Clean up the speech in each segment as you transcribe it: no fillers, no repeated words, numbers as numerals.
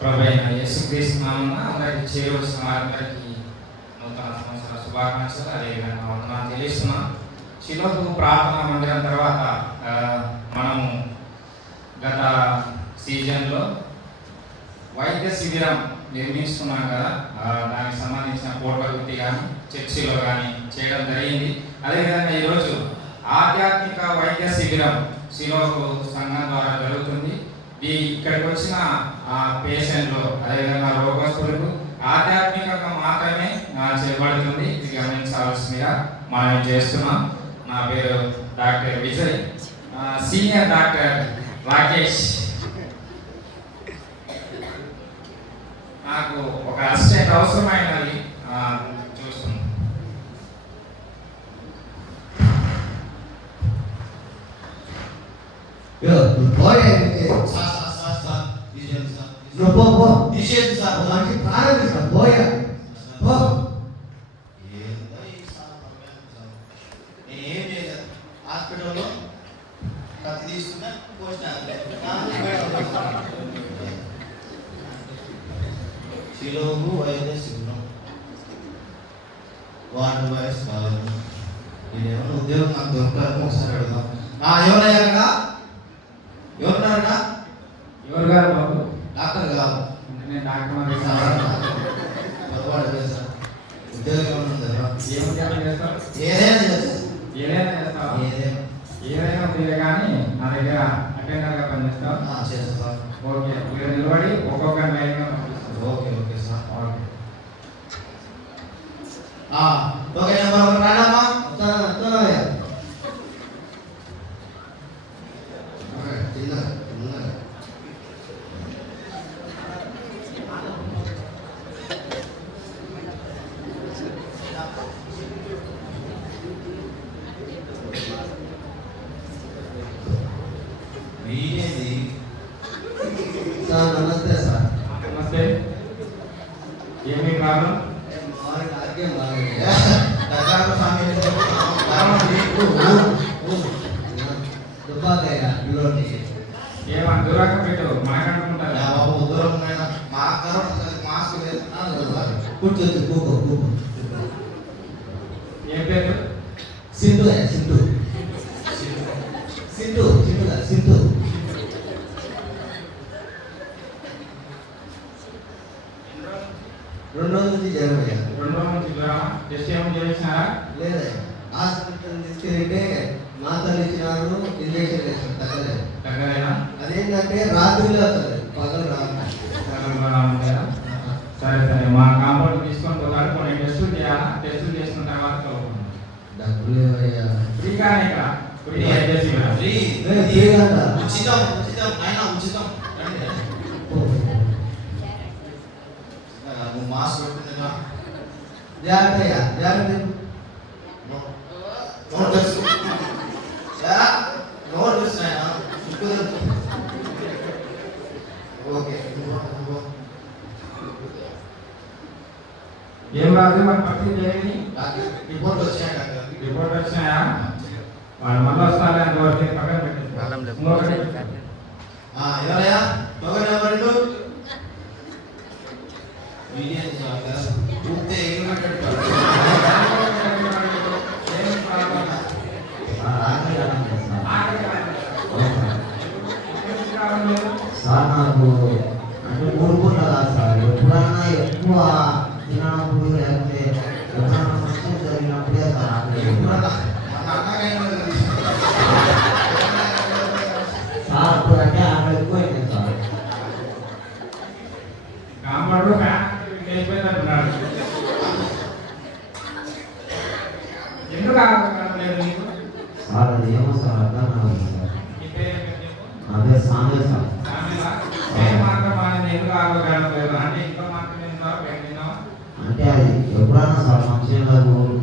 ప్రభు అయిన యేసుక్రీస్తు నామమున అందరికీ చేరవలసిన వారందరికీ నూతన సంవత్సర శుభాకాంక్షలు అదేవిధంగా వందనాలు తెలియజేస్తున్నాం. శిలోకు ప్రార్థనా మందిరం తర్వాత మనము గత సీజన్లో వైద్య శిబిరం నిర్మిస్తున్నాం కదా, దానికి సంబంధించిన ఫోటోగ్రఫీ కానీ చర్చిలో కానీ చేయడం జరిగింది. అదేవిధంగా ఈరోజు ఆధ్యాత్మిక వైద్య శిబిరం శిలోకు సంఘం ద్వారా జరుగుతుంది. ఇక్కడికి వచ్చిన పేషెంట్లు అదేవిధంగా రోగస్తులకు ఆధ్యాత్మికంగా మాత్రమే చేయబడుతుంది. ఇది గమనించాల్సిందిగా మనం చేస్తున్నాం. నా పేరు doctor Vijay, senior doctor Rakesh. నాకు ఒక అసిస్టెంట్ అవసరమైనది చూస్తున్నాం. హాస్పిటల్లో కత్తి తీసుకున్నా శిలోకు వైద్య శిబిరం వార్డు వైస్ కావాలి. నేనేమన్నా ఉద్యోగం నాకు దొరకాలని ఒకసారి అడుగుదాం. ఎవరయ్యారా? ఎవరున్నారా? ఎవరు గారు బాబు? డాక్టర్ కాదు. నేను డాక్టర్ పొరపాటు చేస్తాను. ఉద్యోగం ఏమన్నా ఏం ఉద్యోగం చేస్తావు? ఏదైనా చేస్తాను. ఏదైనా చేస్తావు? ఏదైనా ఉద్యోగం కానీ నా దగ్గర అటెండర్గా పనిచేస్తావు? చేస్తాను. ఓకే, మీరు నిలబడి ఒక్కొక్క లైన్గా okay okay sir. Okay number రాడమ్మా. సార్ నమస్తే సార్. నమస్తే. ఏమి కారణం? ఆరోగ్యం బాగుంది. దుబ్బాకయ్య ఏమన్నా దూరంగా పెట్టు మాట్లాడుకుంటారా? కూర్చోచ్చు. కూకో కూకో. ఏం పేరు? సింధు సింధు సింధు సింధుగా సింధు. రెండు రోజుల నుంచి జ్వరం అయ్యా. 2 రోజుల నుంచి జ్వరమా? టెస్ట్ ఏమైనా చేసినారా? లేదయ్యా. హాస్పిటల్ తీసుకెళ్తే మాతలు ఇచ్చినారు, ఇంజక్షన్ వేసారు, తగ్గలేదు. తగ్గలేదా? అదేంటంటే రాత్రిలో వస్తుంది, పగలు రాదు. సరే సరే, మా కాంపౌండ్ తీసుకొని పోతాడు. కొన్ని టెస్టులు చేయాలా? టెస్టులు చేసిన తర్వాత డబ్బులు లేవయ్యా. ఫ్రీగానే ఇక్కడ ఉచితం ఉచితం నాయన ఉచితం. నువ్వు మాస్క్ పెట్టుకుందా? జాగ్రత్త జాగ్రత్త. నోట్ తెలుసు నోట్ తెలుసు నాయన. ఓకే ఏం రాదు మన పరిస్థితి ఏమి? రిపోర్ట్ వచ్చాయి డాక్టర్. రిపోర్ట్ వచ్చినాయా? వాళ్ళు మళ్ళీ వస్తారు. అంతవరకు పక్కన పెట్టేసి ఎవరయ్యా? నెంబర్ 2 మీడియం చూస్తే సార్ నాకు అంటే ఊరుకుంటా కాదు సార్. ఎప్పుడన్నా ఎక్కువ తినప్పుడు లేకపోతే ఎప్పుడన్నా ఫంక్షన్ జరిగినప్పుడే సార్. సార్ అప్పుడు అంటే ఆమె ఎక్కువైంది సార్. కాంపౌండ్ అయిపోయిందంటున్నాడు. ఎందుకు ఆగలేదు నీకు? సార్ అది ఏమో సార్ అర్థం కాదు సార్. నీ పేరు నా పేరు సాంబే సార్. మాత్రం ఎందుకు ఆగలేదు అంటే ఇంకా మాత్రం అంటే అది ఎప్పుడన్నా సార్ ఫంక్షన్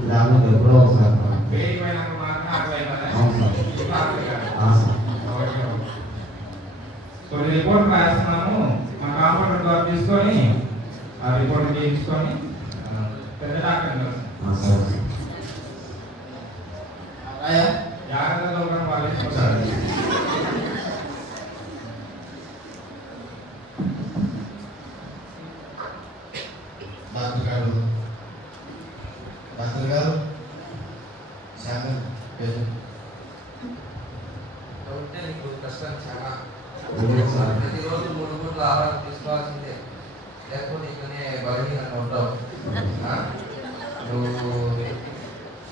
లేకపోతే ఎప్పుడో ఒకసారి పేరుపోయినాక మాత్రం ఆగలేదు. అవును సార్. సార్ కొన్ని రిపోర్ట్ రాస్తున్నాము. మా కాంపౌండర్ ద్వారా తీసుకొని ఆ రిపోర్ట్ చేయించుకొని పెద్ద డాక్టర్ జాగ్రత్తగా ఉండడం వాళ్ళే ఆహారం తీసుకోవాల్సిందే, లేకపోతే ఇక్కడనే బలహీనంగా ఉంటావు. నువ్వు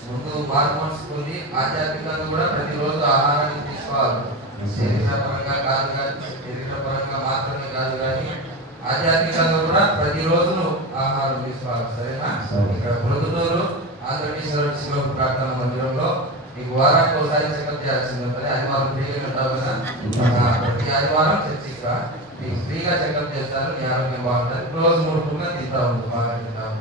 ముందు మార్చుకొని ఆధ్యాత్మికంగా కూడా ప్రతిరోజు ఆహారాన్ని తీసుకోవాలి. శరీరపరంగా కాదు కానీ, శరీరపరంగా మాత్రమే కాదు కానీ ఆధ్యాత్మికంగా కూడా ప్రతిరోజు నువ్వు ఆహారం తీసుకోవాలి. సరేనా? ఇక్కడ ప్రొద్దుటూరు ఆంధ్రప్రదేశ్లో ప్రార్థన మందిరంలో నీకు వారానికి ఒకసారి చెకప్ చేయాల్సింది ఉంటుంది. ఆదివారం ఫ్రీగా ఉంటావు కదా, ప్రతి ఆదివారం చర్చికి రా, నీకు ఫ్రీగా చెకప్ చేస్తారు. నీ ఆరోగ్యం బాగుంటుంది. రోజు 3 పూటగా తింటా ఉంటుంది, బాగా తింటాము.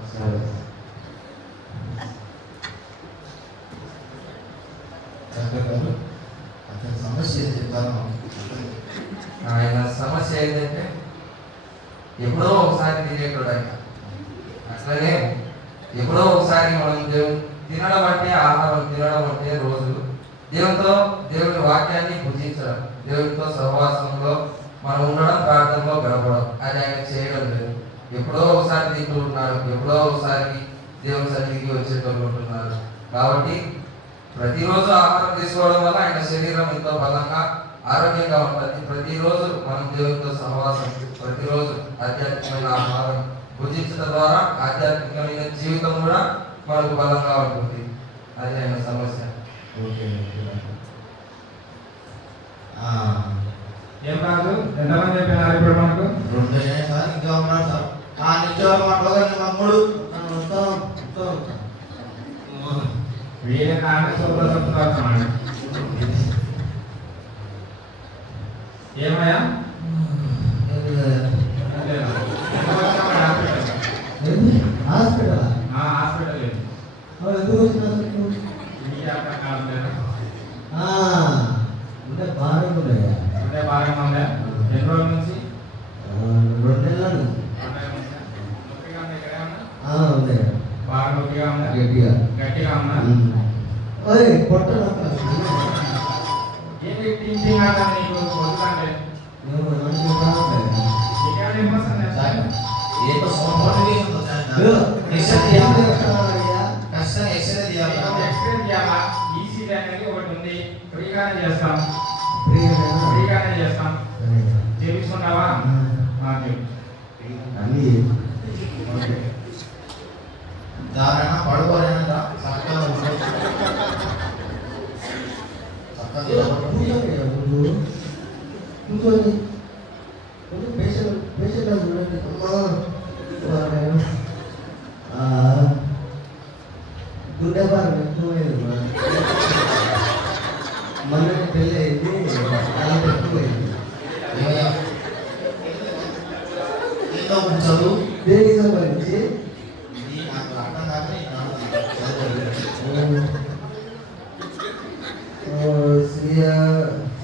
అతని సమస్య ఏం చెప్తాను. ఆయన సమస్య ఏంటంటే ఎప్పుడో ఒకసారి తినేటోడు ఆయన. అట్లనే ఎప్పుడో ఒకసారి మనం తినడం అంటే ఆహారం తినడం అంటే రోజు దేవుని వాక్యాన్ని భుజించడం, దేవునితో సహవాసంలో మనం ఉండడం, ప్రార్థనలో గడపడం, అది ఆయన చేయడం లేదు. ఎప్పుడో ఒకసారి తింటూ ఉన్నారు, ఎప్పుడో ఒకసారి దేవుని సన్నిధికి వచ్చేటోళ్ళు ఉంటున్నారు. కాబట్టి ప్రతిరోజు ఆహారం తీసుకోవడం వల్ల ఆయన శరీరం ఎంతో బలంగా ఆరోగ్యంగా ఉంటుంది. ప్రతిరోజు మనం దేవునితో సహవాసం, ప్రతిరోజు ఆధ్యాత్మికమైన ఆహారం భుజించడం ద్వారా ఆధ్యాత్మికమైన జీవితం కూడా మనకు బలంగా ఉంటుంది. అది ఆయన సమస్య. ఏం కాదు, ఎంతమంది చెప్పినారు ఇప్పుడు మనకు? 2 సార్ ఇంకా ఉన్నాడు సార్. ఆ నిత్యం మాట్లాడగా మమ్ముడు వీళ్ళ నాన్న చెప్తున్నాడు. ఏమయ్యా? హాస్పిటల్ హాస్పిటల్ ఎందుకు వచ్చిన ఉంటే బాగానే ఉన్నాయా? అంటే బాగా ఉందా? ఎన్ని రోజుల నుంచి? 2 నెలల నుంచి ఉంది. బాగా నొప్పిగా ఉందా? గట్టిగా ఉందా? పొట్ట ఏంటి టీచింగ్ ఆట నీకు వద్దంటే ఏదో సోమవారం కష్టంగా ఎక్స్రే తీయాలి. ఎక్స్ప్లెయిన్ చేయాలా? ఈసీజీ అనేది ఒకటి ఉంది, ఫ్రీగానే చేస్తాం. చేపించుకున్నావా? దారైనా పడుకోలేనా చక్కగా కూర్చొని పేషెంట్ చూడండి. గుండె బాగా ఎక్కువైంది. మొన్న పెళ్ళి అయింది, చాలా ఎక్కువైంది. చదువు దేనికి సంబంధించి నాకు అర్థం కాక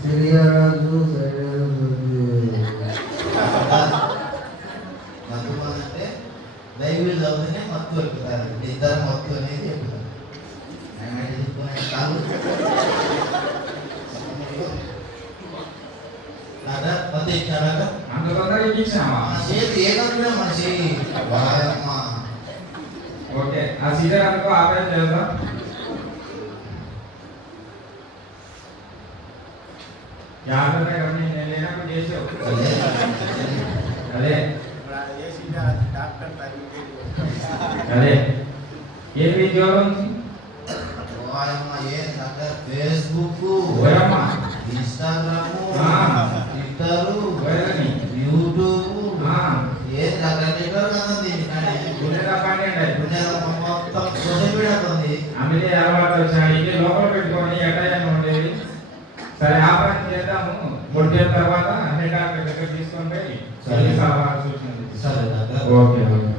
సిరియారాజు మధుమంటే బైబిల్ చదివితేనే మత్తు ఎక్కుతారు. ఇద్దరు మత్తు అనేది ఎక్కుతారు. మత్తు ఇచ్చారాక అందులో ఇచ్చామా? చేతి ఏదన్నా మనిషి ఓకే, ఆ సీజర్ అనుకో ఆపరేషన్ చేద్దాం. జాగ్రత్త కానీ నేను లేనప్పుడు చేసావు. అదే అదే ఏమి ఉద్యోగం? ఫేస్బుక్, ఇన్స్టాగ్రామ్, ట్విట్టర్, యూట్యూబ్ ఏం మొత్తం సోషల్ మీడియా ఉంది. అందుకే అలవాటు వచ్చాయి. ఇది లోపల పెట్టుకొని ఎట్టయ్యాను ఉండేది. సరే ఆ పని చేద్దాము. 3 రోజుల తర్వాత అన్ని డాక్టర్ దగ్గర తీసుకుంటే వచ్చింది. Okay okay.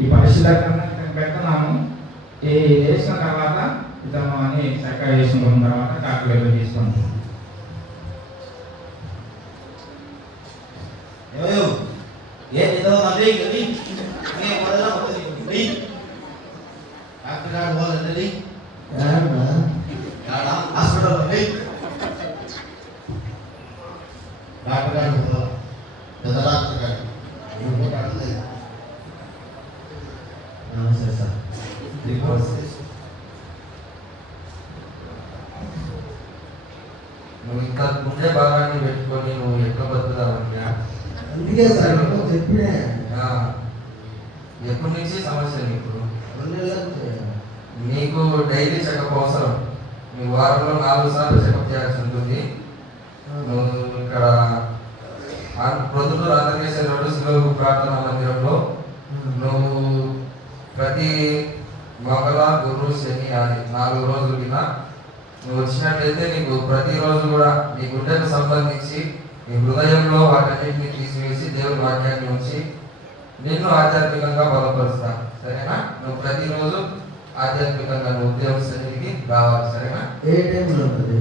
ఈ పరిస్థితి పెడుతున్నాము. ఈ వేసిన తర్వాత ఇతను అని చక్కగా వేసుకున్న తర్వాత డాక్టర్ దగ్గర తీసుకుంటాం. ఏం చదవాలి డాక్టర్ గారు పోవాలండి హాస్పిటల్ అండి. డాక్టర్ గారు పోవాలి, పెద్ద డాక్టర్ గారు. నమస్తే సార్. నువ్వు ఇంత గుండె భారాన్ని పెట్టుకొని నువ్వు ఎట్లా బతుకుతావని అందుకే సార్ చెప్పినే ఎప్పటి నుంచి సమస్య నీకు 2 నెలలు నీకు డైలీ చెకప్ అవసరం. నువ్వు వారంలో 4 సార్లు చెకప్ చేయాల్సి ఉంటుంది. నువ్వు ఇక్కడ ప్రొద్దుటూరు ఆంధ్రప్రదేశ్ రోడ్డు శివ ప్రార్థనా మందిరంలో నువ్వు ప్రతి మంగళ గురు శని ఆది 4 రోజుల కింద నువ్వు వచ్చినట్లయితే నీకు ప్రతిరోజు కూడా నీ గుండెకు సంబంధించి నీ హృదయంలో వాటన్నింటినీ తీసివేసి దేవుని వాక్యాన్ని ఉంచి నిన్ను ఆధ్యాత్మికంగా బలపరుస్తా. సరేనా? నువ్వు ప్రతిరోజు ఆధ్యాత్మికంగా నువ్వు దేవుని సన్నిధికి రావాలి. సరేనా? ఏ టైంలో ఉంటుంది?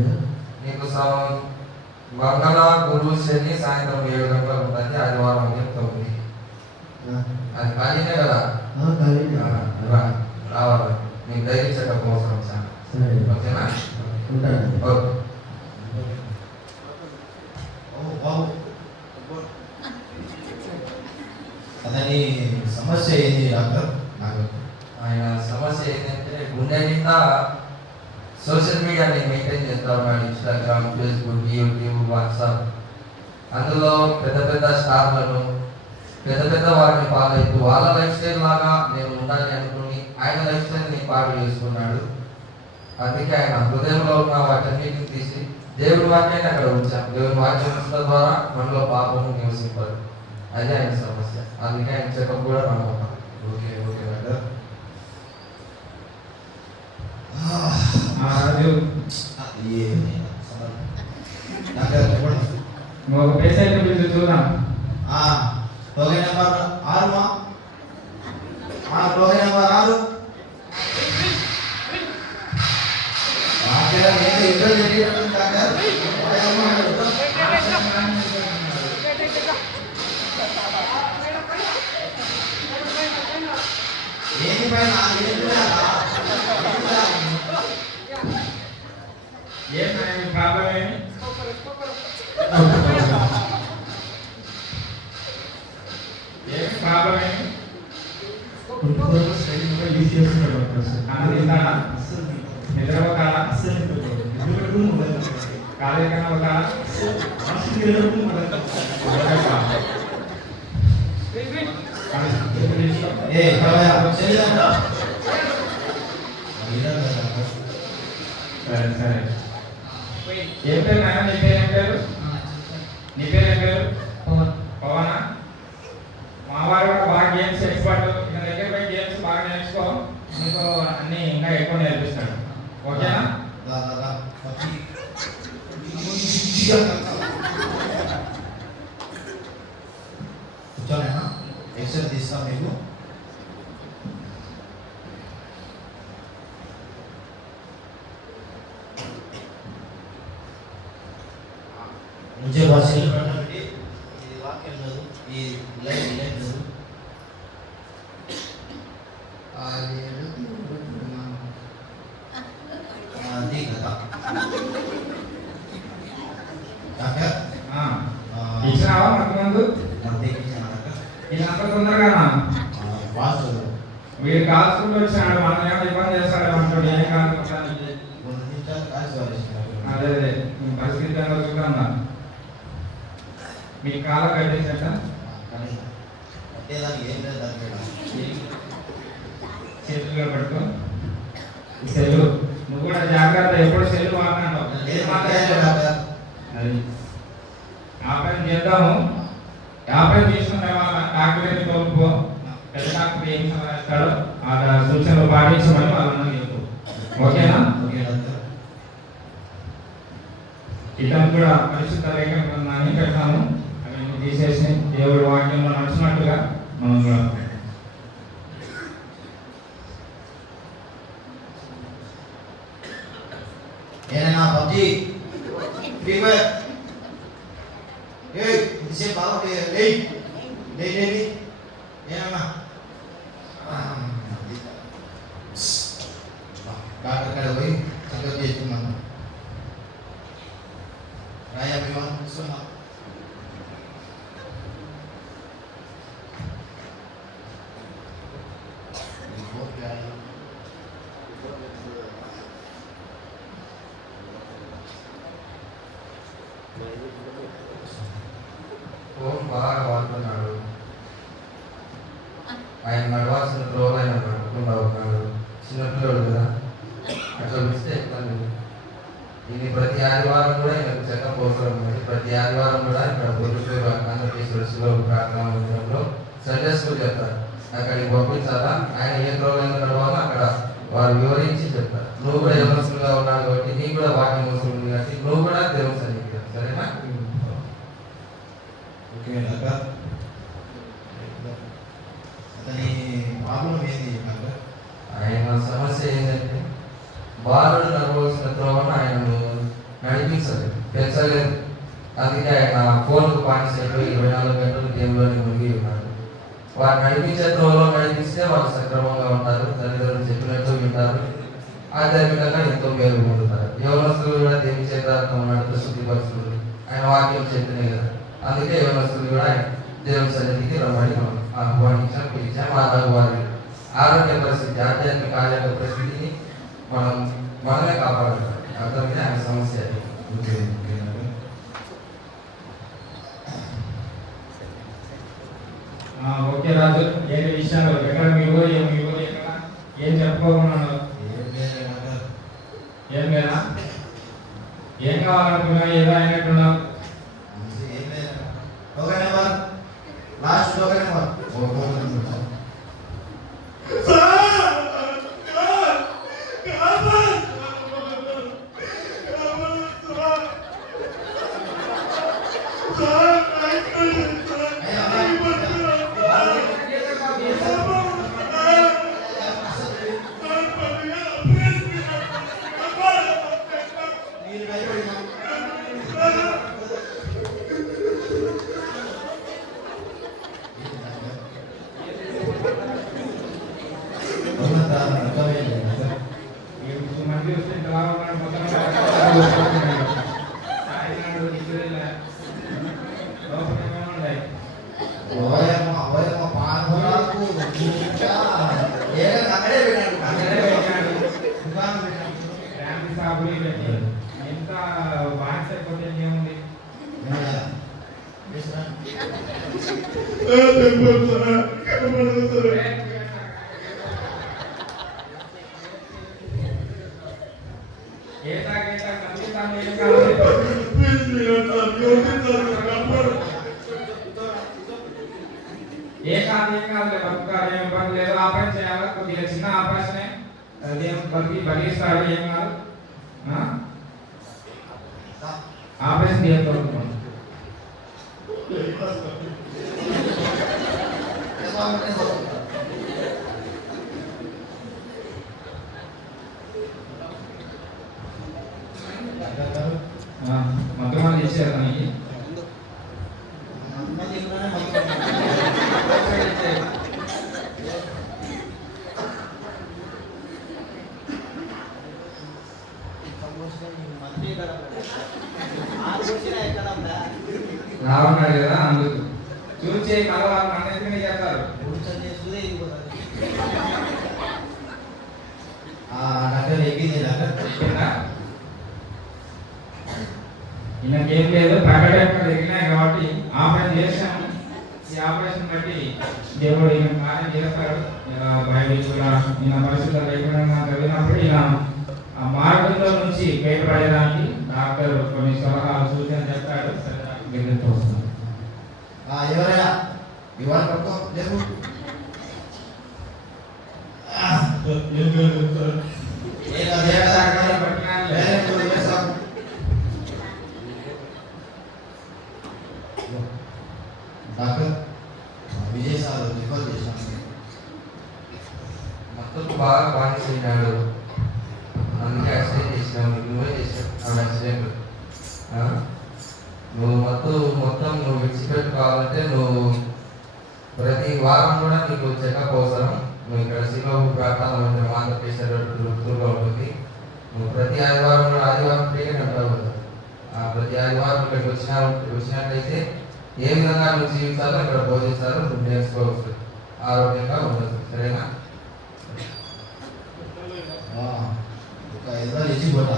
నీకు మంగళ గురు శని సాయంత్రం 7 గంటలకు ఉంటుంది. ఆదివారం ఉదయం 9. అది ఖాళీనే కదా? రావాలి. నీకు డైలీ చెకప్ అవసరం సార్. ఓకేనా? ఓకే. అతని సమస్య ఏంటి డాక్టర్? ఆయన సమస్య ఏంటంటే గుండె నిండా సోషల్ మీడియాని మెయింటైన్ చేస్తా ఉన్నాడు. Instagram, Facebook, YouTube, WhatsApp. అందులో పెద్ద పెద్ద స్టార్లను పెద్ద పెద్ద వారిని ఫాలో అవుతూ వాళ్ళ లైఫ్ స్టైల్ లాగా నేను ఉండాలి అనుకుని ఆయన లైఫ్ స్టైల్ని పాడు చేసుకున్నాడు. అందుకే ఆయన హృదయంలో ఉన్న వాటన్నిటిని తీసి దేవుడి వాక్యాన్ని అక్కడ ఉంచాం. దేవుడి వాక్యం ఉంచడం ద్వారా మనలో పాపము నివసింపదు. అదే ఆయన సమస్య. అందుకే ఆయన చెకప్ కూడా నమ్మకం. Okay okay doctor. Raju doctor చెప్పండి. ఒక పేషెంట్ గురించి చూద్దాం. రోగి నెంబర్ 6 రోగి నెంబర్ 6 ఏం ప్రాబ్లం ఏమి? ఏం ప్రాబ్లం ఏమి? అన్నదింటాడా? నిద్రపోతాడా? కార్యక్రమం అవుతాడా? సరే సరే. ఏం పేరు నాయన? నీ పేరు ఏం పేరు? నీ పేరు ఏం పేరు? పవనా? మా వారు కూడా బాగా గేమ్స్ ఎక్స్పర్ట్. ఇక దగ్గర పోయి గేమ్స్ బాగా నేర్చుకో. నీకు అన్ని ఇంకా ఎక్కువ నేర్పిస్తాడు. ఓకేనా? కూర్చోనేనా? ఎక్స్రే తీస్తాం మీకు. मुझे भाषण ఇది వాక్యం లేదు, ఈ లైన్ లేదు. అది కదా డాక్టర్. ఇచ్చినావా నాకు ముందు? ఇదంతా తొందరగా వాసు వీడు కాల్చుకుంటూ వచ్చినాడు. మనం ఏమైనా ఇబ్బంది చేస్తాడు అంటాడు. ఏం కాదు. అదే అదే పరిస్థితి చూద్దాం. మీ కాల కట్టేసట చేతులుగా పట్టుకో. సెల్లు నువ్వు కూడా జాగ్రత్త. ఎప్పుడు సెల్లు వాడినాడు. అది ఆపరేషన్ చేద్దాము. ఆపరేషన్ తీసుకున్న తర్వాత డాక్టర్ తోలుకో. పెద్ద డాక్టర్ ఏం సలహా ఇస్తాడో ఆ సూచనలు పాటించమని వాళ్ళని చెప్పు. ఓకేనా? ఇతను కూడా పరిశుద్ధ లేఖనాన్ని పెడతాము. అవన్నీ తీసేసి దేవుడి వాక్యంలో నడిచినట్టుగా మనం కూడా ఏనా పబ్జి ఫ్రీ ఫైర్ ఇంతసేపు బాగా లేని ఏమన్నా డాక్టర్ కాడ పోయి చెకప్ చేసుకున్నాను. రాయా విమానం తీసుకున్నా. ఫోన్ బాగా వాడుతున్నాడు. ఆయన నడవాల్సిన త్రోవ ఆయన నడవకుండా ఉన్నాడు. చిన్నపిల్లడు కదా, అట్లా పిలిస్తే ఎట్లా? ఇది ప్రతి ఆదివారం కూడా ఈయనకు చెకప్ అవసరం ఉంది. ప్రతి ఆదివారం కూడా ఇక్కడ పొద్దుటూరు ఆంధ్రప్రదేశ్లో శిలో ప్రార్థనా మందిరంలో సండే స్కూల్ చెప్తారు. అక్కడికి పంపించాలా, ఆయన ఏ త్రోవైనా నడవాలో అక్కడ వారు వివరించి చెప్తారు. నువ్వు కూడా యవనస్తులుగా ఉన్నావు కాబట్టి నీకు కూడా వాక్యం అవసరం ఉంది కాబట్టి నువ్వు కూడా దేవుని సన్నిధి, సరేనా? ఓకే అక్క. అతని ప్రాబ్లం ఏంది అక్క? ఆయన సమస్య ఏంటంటే బాలుడు నడవలసిన త్రోవను ఆయనను నడిపించలేదు, పెంచలేదు. అందుకే ఆయన ఫోన్కు పాటించినప్పుడు 24 గంటలు దేవులోని మునిగి ఉన్నాడు. వారు నడిపించే త్రోవలో నడిపిస్తే వాళ్ళు సక్రమంగా ఉంటారు, తల్లిదండ్రులు చెప్పినట్టు వింటారు, ఆధ్యాత్మికంగా ఎంతో మేలు పొందుతారు. యవనస్తులు కూడా దేవుని చేత నడుపు శుద్ధిపరుచులు ఆయన వాక్యం చెప్పినాయి కదా. అందుకే యవనస్తులు కూడా దేవుని సన్నిధికి రమ్మని మనం ఆహ్వానించాం, పిలిచాం. అలాగే వారి ఆరోగ్య పరిస్థితి, ఆధ్యాత్మిక ఆరోగ్య పరిస్థితిని మనమే కాపాడాలి. అర్థమైనా ఆయన సమస్య అది. ఓకే రాజు, ఏంటి విషయాలు? ఎక్కడ మీ ఊరు ఎక్కడ? ఏం చెప్పుకోకున్నాను? ఏం లేదా? ఏం కావాలనుకున్నావు? ఏదో అయినట్టున్నావు. లాస్ట్ మంది వస్తే ఇంత లాగా ఉన్నాడు, మొత్తం ఎంత బాగా అయిపోతే ఏముంది? ఏ కాదు బతుకాలు ఇబ్బంది లేదు. ఆపరేషన్ చేయాలి, కొద్దిగా చిన్న ఆపరేషనే, అదేం బలిస్తాడు, ఏం కాదు. ఆపరేషన్ చేయగలుగుతున్నాం. మొత్తం మంది ఇచ్చారు తనకి. రావన్నాడు కదా, అందుకు చూసి మళ్ళీ వాళ్ళు అన్నింటినీ చేస్తారు. ఈయనకేం లేదు, ప్రకటన ఎగినాయి కాబట్టి ఆపరేషన్ చేశాము. ఈ ఆపరేషన్ బట్టి దేవుడు ఈయన కార్యం చేస్తాడు. ఇలా బైబిల్ కూడా ఈయన పరిస్థితులు లేకుండా చదివినప్పుడు ఈయన ఆ మార్గంలో నుంచి బయటపడేదానికి డాక్టర్ కొన్ని సలహాలు సూచన చెప్తాడు. దగ్గరికి వస్తుంది. ఎవరైనా ఇవాళ పట్టుకో లేవు. డాక్టర్ విజయ్ సార్ రిఫర్ చేశాను. మొత్తం బాగా బాధిస్తున్నాడు, అందుకే యాక్సిడెంట్ చేసినావు. నువ్వే చేసావు ఆ యాక్సిడెంట్. నువ్వు మొత్తం నువ్వు విడిచిపెట్టుకోవాలంటే నువ్వు ప్రతి వారం కూడా నీకు చెకప్ అవసరం. నువ్వు ఇక్కడ శిలో ప్రార్థన మందిరం ఆంధ్రప్రదేశ్గా ఉంటుంది. నువ్వు ప్రతి ఆదివారం కూడా ఆదివారం ఫ్రీగా అంటావు కదా. ప్రతి ఆదివారం ఇక్కడికి వచ్చినట్లయితే ఏ విధంగా నువ్వు జీవితాలో ఇక్కడ బోధిస్తారో నువ్వు నేర్చుకోవచ్చు, ఆరోగ్యంగా ఉండవచ్చు, సరేనా? ఒక ఇద్దరు ఇచ్చి పోతా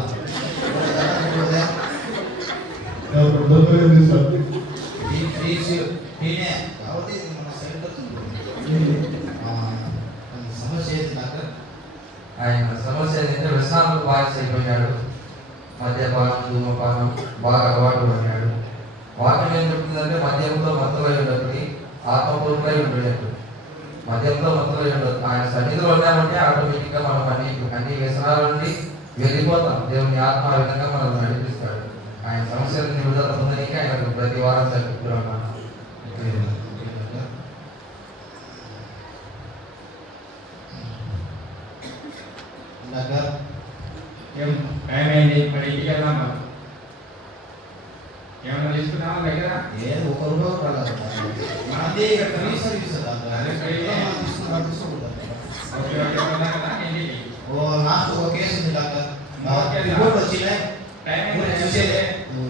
దొరకలేదు సార్. నేనే కాబట్టి ఇది మన సైడ్ సమస్య ఏది డాక్టర్? ఆయన సమస్య ఏంటంటే వ్యసనాలకు బానిస అయిపోయాడు. మద్యపానం, ధూమపానం బాగా అలవాటు పడినాడు. వాక్యం ఏం చెప్తుందంటే మద్యంతో మత్తువై ఉండదు, ఆత్మపూర్వకై ఉండలేదు. మద్యంతో మత్తువై ఉండదు. ఆయన సన్నిధిలో ఉన్నామంటే ఆటోమేటిక్గా మనం అన్ని వ్యసనాల నుండి వెళ్ళిపోతాం. దేవుని ఆత్మ ఆ విధంగా మనం నడిపిస్తాడు. ఆయన సమస్యలను విడుదల పొందడానికి ఆయన ప్రతి వారం చదువుతున్నాం. డాక్టర్ ఏం టైం అయింది, మరి ఇంటికి వెళ్దాం. మరి ఏమన్నా తీసుకున్నావా దగ్గర? ఏది ఒక రూపాయి రాలేదు. మనది ఫ్రీ సర్వీస్ డాక్టర్. అదే ఫ్రీ. తీసుకుంటాం. ఓకే ఓకే వెళ్దాం కదా ఇంటికి. ఓ నాకు ఒక కేసు ఉంది డాక్టర్. ఓకే. రిపోర్ట్ వచ్చినాయి. టైం రిపోర్ట్ అయింది. చూసేదే.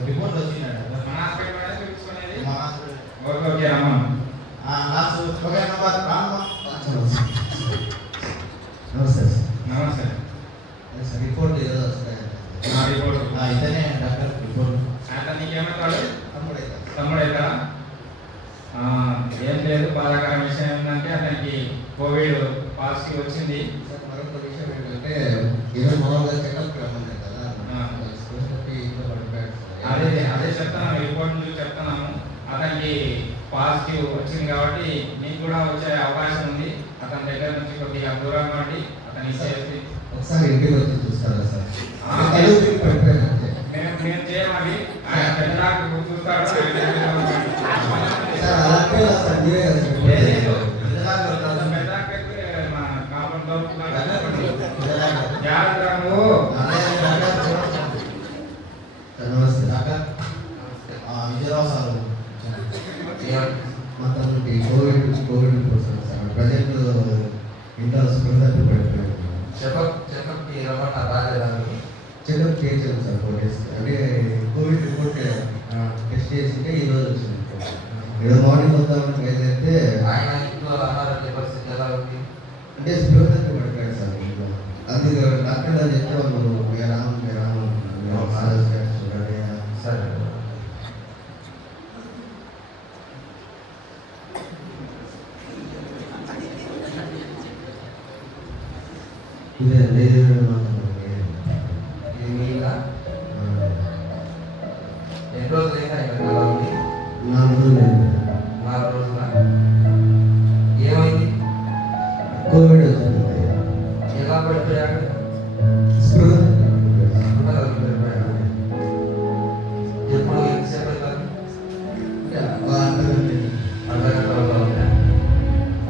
రిపోర్ట్ వచ్చినాయి డాక్టర్. మన హాస్పిటల్ చూపించుకునేది. మా హాస్పిటల్. ఓకే ఓకే అమ్మా. నాకు ఒక నెంబర్ రామ్మా. నమస్తే సార్. నమస్తే. సార్ రిపోర్ట్ ఏదో వస్తాయి. నా రిపోర్ట్. ఇతనే డాక్టర్ రిపోర్ట్. ఆయన నీకేమవుతాడు? తమ్ముడైతే. తమ్ముడు అవుతారా? ఏం లేదు, బాధాకరం విషయం ఏంటంటే అతనికి కోవిడ్ పాజిటివ్ వచ్చింది. సార్ మరొక విషయం ఏంటంటే ఈరోజు మామూలుగా చెకప్ రమ్మన్నారు కదా, స్పెషల్కి ఇంట్లో పడిపోయాడు సార్. అదే చెప్తాను, రిపోర్ట్ చూసి చెప్తున్నాను. అతనికి పాజిటివ్ వచ్చింది కాబట్టి నీకు కూడా వచ్చే అవకాశం ఉంది. అతని దగ్గర నుంచి కొద్దిగా దూరంగా ఉండి అతని ఇచ్చేసి ఒకసారి ఇంటికి వచ్చి చూస్తారా సార్? ఆ, పడిపోయాను అంతే. మేము చేయమని ఆయన పెద్ద డాక్టర్ చూస్తాడు. సార్ అలాంటి సార్ మీరే కదా సార్ లేదు, రిపోర్ట్ లేదు. చేశారు. పెద్ద డాక్టర్కి మన కాపం దొరుకుతున్నాడు. డాక్టర్. జాగ్రత్త నువ్వు. నమస్తే డాక్టర్ విజయరావు సార్ మా తనకి కోవిడ్ వస్తుంది సార్. ప్రజెంట్ ఇంట్లో స్పృహకు పడిపోయాడు. చెకప్కి రమ్మన్నా రాలేదాన్ని. చెకప్ చేయించాను సార్ 4 days. అంటే కోవిడ్ రిపోర్ట్ టెస్ట్ చేసింటే ఈరోజు వచ్చింది. ఈరోజు మార్నింగ్ వద్దామని బయలుదేరితే ఆయన ఇంట్లో అనారోగ్య పరిస్థితి ఎలా ఉంది? అంటే స్పృహకు పడిపోయాడు సార్ ఇంట్లో. అందుకే డాక్టర్ గారు చెప్తే వాళ్ళు మీరు ఆలోచన చూడండి. సరే. ఇదే లేదు ఇది మీలా? ఎన్ని రోజులైనా ఆయన ఎలా ఉంది? 4 రోజులు 4 రోజుల. ఏమైంది? కోవిడ్ వచ్చింది. ఎలా పడిపోయాడు? స్పృహ పడిపోయాడు. ఎప్పుడు ఎంతసేపు అవుతుంది? అర్ధగంటలో ఉందా?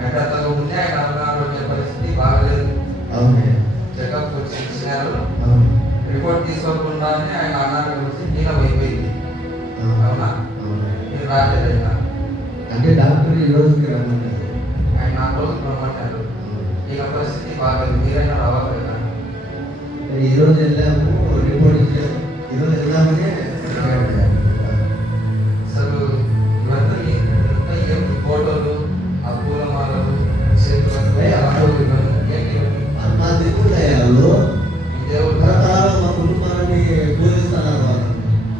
అంటే అంతకు ముందే ఆయన అనారోగ్య పరిస్థితి బాగలేదు. అవునే చెకప్ వచ్చి ఇచ్చినారు. అవును రిపోర్ట్ తీసుకోకుండానే ఆయన అనారోగ్యం వచ్చి హీనమైపోయింది. అవునా? అవునే. మీరు రాలేదైనా? అంటే డాక్టర్ ఈ రోజుకి రమ్మన్నారు. ఆయన 4 రోజులు రమ్మంటారు. ఈయన పరిస్థితి బాగలేదు. మీరైనా రావాలి కదా? ఈ రోజు వెళ్ళాము, రిపోర్ట్ ఇచ్చారు. ఈరోజు వెళ్దామని అసలు ఇవంతా ఇంత ఏం ఫోటోలు, ఆ పూలమాలలు, చేతులకు ఏంటి? అన్న దిగుతాయాలు ఈ దేవుడు రకరకాల మా కుటుంబాన్ని పూజిస్తున్నారు వాళ్ళు.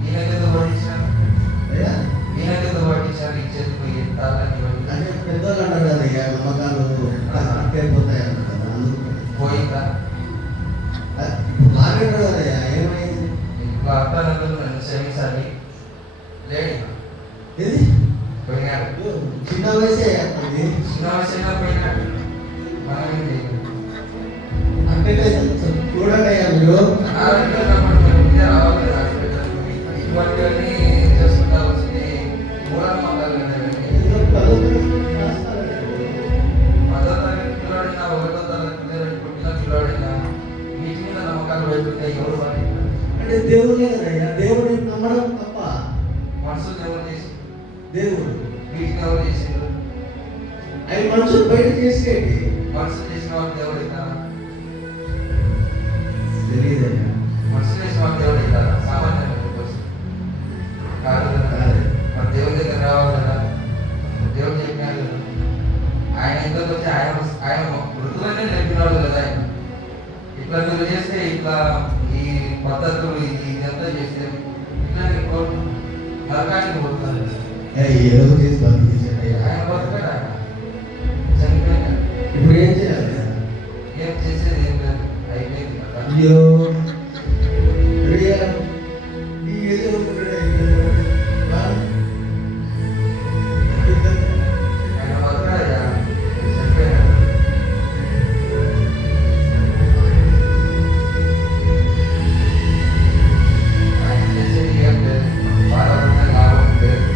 ఈయనకెంత పట్టించారు? అయ్యా, ఈయనకెంత పట్టించారు? ఈ చేతికి ఇవన్నీ అంటే పెద్దోళ్ళు అంటారు కదా, ఇక నమ్మకాలు పోతాయి అన్నారు కదా, అందుకు పోయిందా? మాట్లాడారు కదా, ఏమైంది? ఇంకా అర్థానందుకు నన్ను క్షమించాలి. లేడు ఇది పోయినాడు. చిన్న వయసే అది. చిన్న వయసైనా పోయినాడు. మనం ఏం చేయలేదు. అంటే చూడండి అయ్యా మీరు అనారోగ్యం ఉన్నప్పుడు మేము ముందే రావాలి కదా హాస్పిటల్కి. ఇటువంటివన్నీ చేసుకుంటా వస్తే మూఢనమ్మకాలు కదా ఇవన్నీ. పదో తరగతి పిల్లోడైనా, 1వ తరగతి పిల్లలు పుట్టిన పిల్లోడైనా వీటి మీద నమ్మకాలు పెట్టుకుంటే ఎవరు బాధిస్తారు? అంటే దేవుడే కదయ్యా, దేవుడిని నమ్మడం తప్ప. మనుషులు ఎవరు చేసి దేవుడు వీటిని ఎవరు చేసిండ్రు? అవి మనుషులు బయట చేసేటి మనుషులు చేసిన వాళ్ళు దేవుడు అవుతారా? తెలియదయ్యా. మనుషులు చేసిన వాళ్ళు దేవుడు అవుతారా? సామాన్యంగా కాదు కదా. మరి దేవుడి దగ్గర రావాలి కదా. దేవుడు చెప్పినాడు కదా. ఆయన ఇంతకు వచ్చి ఆయన మృతులనే నేర్పినాడు కదా. ఆయన ఇట్లా మీరు చేస్తే ఇట్లా ఈ పద్ధతులు ఇదంతా చేస్తే ఇట్లా మరి నరకానికి పోతున్నాడు. ఏదో చేసి బతికించండి అయ్యా. ఆయన బతకడు, ఆయన చనిపోయినాడు. ఇప్పుడు ఏం చేయాలి? ఏం చేసేది ఏం లేదు, అయిపోయింది కదా. అయ్యో ప్రియా, నీ ఏదో ఒకటి అయ్యో. ఆయన బతకడయ్యా, చనిపోయినాడు. ఆయన చేసేది ఏం లేదు, బాధపడితే లాభం లేదు.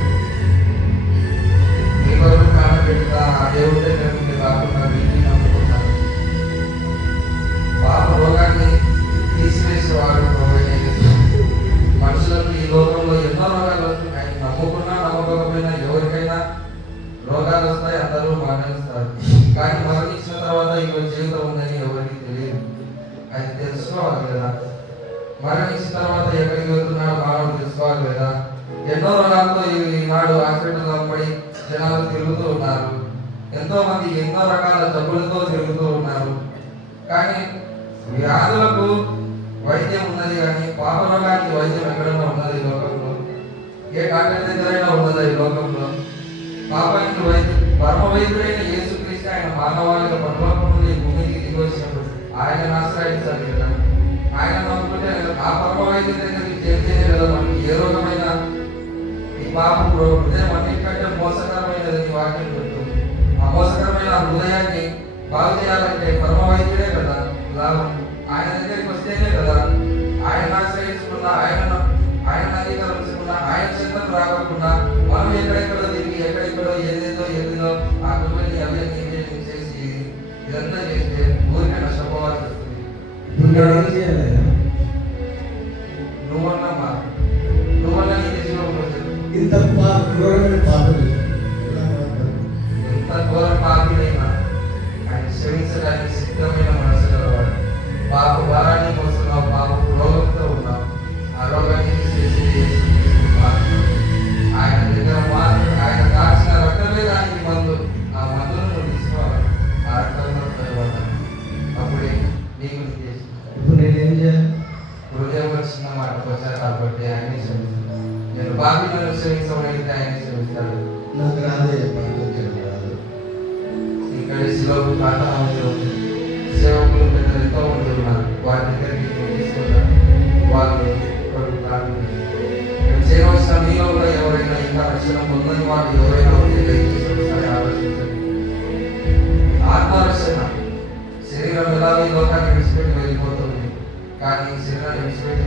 మీ కొరకు ప్రాణం పెట్టుగా ఆ దేవుడి దగ్గర నుండి కాకుండా వీటిని నమ్ముకున్నాను. పాప రోగాన్ని తీసివేసేవాడు ప్రభువైన యేసు. మనుషులకు ఈ లోకంలో ఎన్నో రోగాలు వస్తున్నాయి. నమ్ముకున్నా నమ్మకపోయినా ఎవరికైనా రోగాలు వస్తాయి, అందరూ మరణిస్తారు. కానీ మరణించిన తర్వాత ఇంకో జీవితం ఉందని ఎవరికి తెలియదు. అది తెలుసుకోవాలి కదా. మరణించిన తర్వాత ఎక్కడికి వెళ్తున్నాడో మానవుడు తెలుసుకోవాలి కదా. ఎన్నో రోగాలతో ఈనాడు హాస్పిటల్లో పడి జనాలు తిరుగుతూ ఉన్నారు. ఎంతో మంది ఎన్నో రకాల జబ్బులతో తిరుగుతూ ఉన్నారు. కానీ వ్యాధులకు వైద్యం ఉన్నది, కానీ పాప రోగానికి వైద్యం ఎక్కడైనా ఉన్నది ఈ లోకంలో? ఏ డాక్టర్ దగ్గరైనా ఉన్నదా ఈ లోకంలో? పాపానికి వైద్యం పరమ వైద్యుడైన యేసుక్రీస్తు ఆయన మానవాళిగా పరలోకం నుండి భూమికి దిగి వచ్చినప్పుడు ఆయన ఆశ్రయించాలి కదా. ఆయన నమ్ముకుంటే ఆ పరమ వైద్యుడి దగ్గరికి చేరితేనే కదా మనకి ఏ రోగమైనా. ఈ పాపం హృదయం అన్నిటికంటే మోసకరమైనది వాక్యం చెప్తుంది. ఆ మోసకరమైన హృదయాన్ని బాగు చేయాలంటే పరమ వైద్యుడే కదా లాభం. ఆయన దగ్గరికి వస్తేనే కదా. ఆయన ఆశ్రయించుకున్నా, ఆయన అంగీకరించుకున్నా, ఆయన చింతకు రాకుండా మనం ఎక్కడెక్కడో తిరిగి ఎక్కడెక్కడో ఏదేదో ఆ కుటుంబాన్ని అవన్నీ చేసి ఇదంతా చేస్తే ఊరికే నష్టపోవాల్సి వస్తుంది. నువ్వన్నా నీ దేశంలో ఇంత ఘోరమైన పాపం ఎంత ఘోర పాపినైనా ఆయన క్షమించడానికి సిద్ధమైన మనసు గలవాడు. పాప భారాన్ని మోస్తున్నావు, పాప రోగంతో ఉన్నావు. ఆ రోగాన్ని తీసేసి ఆయన దగ్గర ఆయన కాల్చిన రక్తమే దానికి మందు. ఆ మందును నువ్వు తీసుకోవాలి. ఆ రక్తంలో తర్వాత అప్పుడే నీకు ఇప్పుడు నేనేం చేయాలి? హృదయం వచ్చిన మాటకు వచ్చారు కాబట్టి ఆయనే క్షమిస్తాడు. నేను పాపిలను క్షమించమని ఆయనే క్షమిస్తాడు. నాకు రాదే చెప్పాను రాదు. ఇక్కడ శిలోకు ప్రాంతంలో సేవకులు పెద్దలు ఎంతో మంది ఉన్నారు. వారి దగ్గరికి తీసుకుంటారు. వాళ్ళు చేయవలసిన మీలో కూడా ఎవరైనా ఇంకా రక్షణ పొందని వాళ్ళు ఎవరైనా ఉంటే దయచేసి ఒకసారి ఆలోచించండి. ఆత్మరక్షణ శరీరం ఎలాగో ఈ లోకాన్ని విడిచిపెట్టి వెళ్ళిపోతుంది, కానీ శరీరాన్ని విడిచిపెట్టి